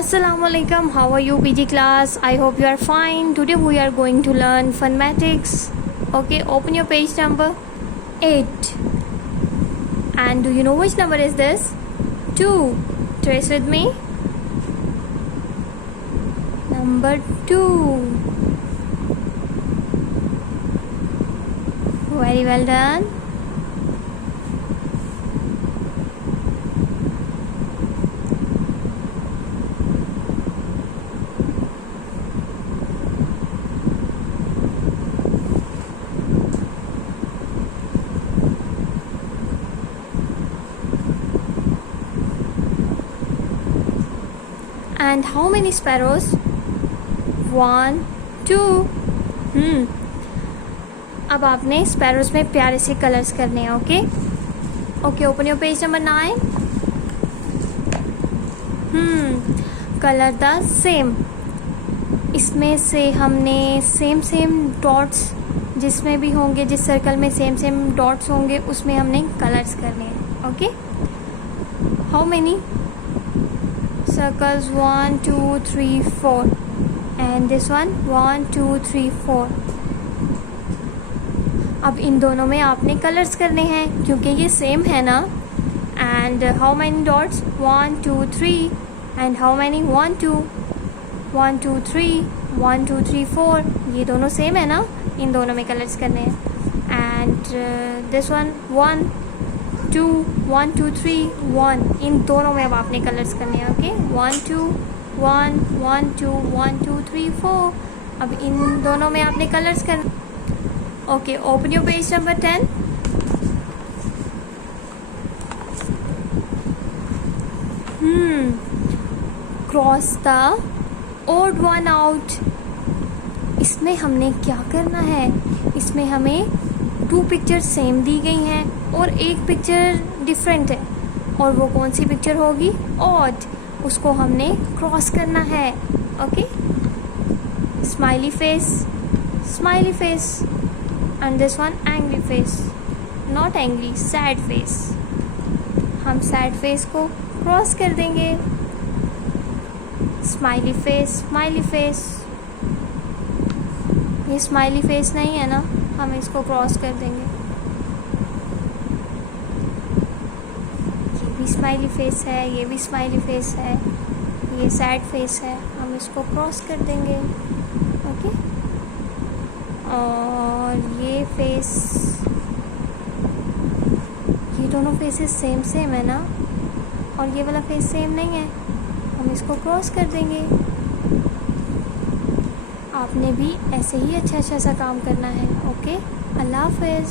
Assalamualaikum. How are you, PG class? I hope you are fine. Today we are going to learn phonetics. Okay, open your page number 8. And do you know which number is this? 2. Trace with me. Number 2. Very well done. And how many sparrows? 1, 2. अब आपने sparrows में प्यारे से colours करने हैं. Okay, open your page number 9. Colour the same. इसमें से हमने सेम डॉट्स जिसमें भी होंगे, जिस सर्कल में सेम डॉट्स होंगे उसमें हमने कलर्स करने हैं. Okay, how many circles? 1, 2, 3, 4. And this one 1, 2, 3, 4. अब इन दोनों में आपने कलर्स करने हैं क्योंकि ये सेम है ना. And how many dots? 1, 2, 3. And how many? 1, 2. 1, 2, 3. 1, 2, 3, 4. ये दोनों सेम है ना, इन दोनों में कलर्स करने हैं. And this one 1, 2, 1, 2, 3, 1. इन दोनों में अब आपने कलर्स करने हैं. ओके, 1, 2, 1, 1, 2, 1, 2, 3, 4. अब इन दोनों में आपने कलर्स करने. Okay, open your page number 10. Cross the odd one out. इसमें हमने क्या करना है? इसमें हमें 2 पिक्चर सेम दी गई हैं और एक पिक्चर डिफरेंट है. और वो कौन सी पिक्चर होगी? ऑड. उसको हमने क्रॉस करना है. Okay, smiley face and this one angry face. Not angry, sad face. हम सैड फेस को क्रॉस कर देंगे. Smiley face. ये स्माइली फेस नहीं है ना, हम इसको क्रॉस कर देंगे. ये भी स्माइली फेस है, ये भी स्माइली फेस है, ये सैड फेस है, हम इसको क्रॉस कर देंगे. ओके, और ये फेस, ये दोनों फेसेस सेम है ना, और ये वाला फेस सेम नहीं है, हम इसको क्रॉस कर देंगे. आपने भी ऐसे ही अच्छा सा काम करना है. ओके, अल्लाह हाफ़िज़.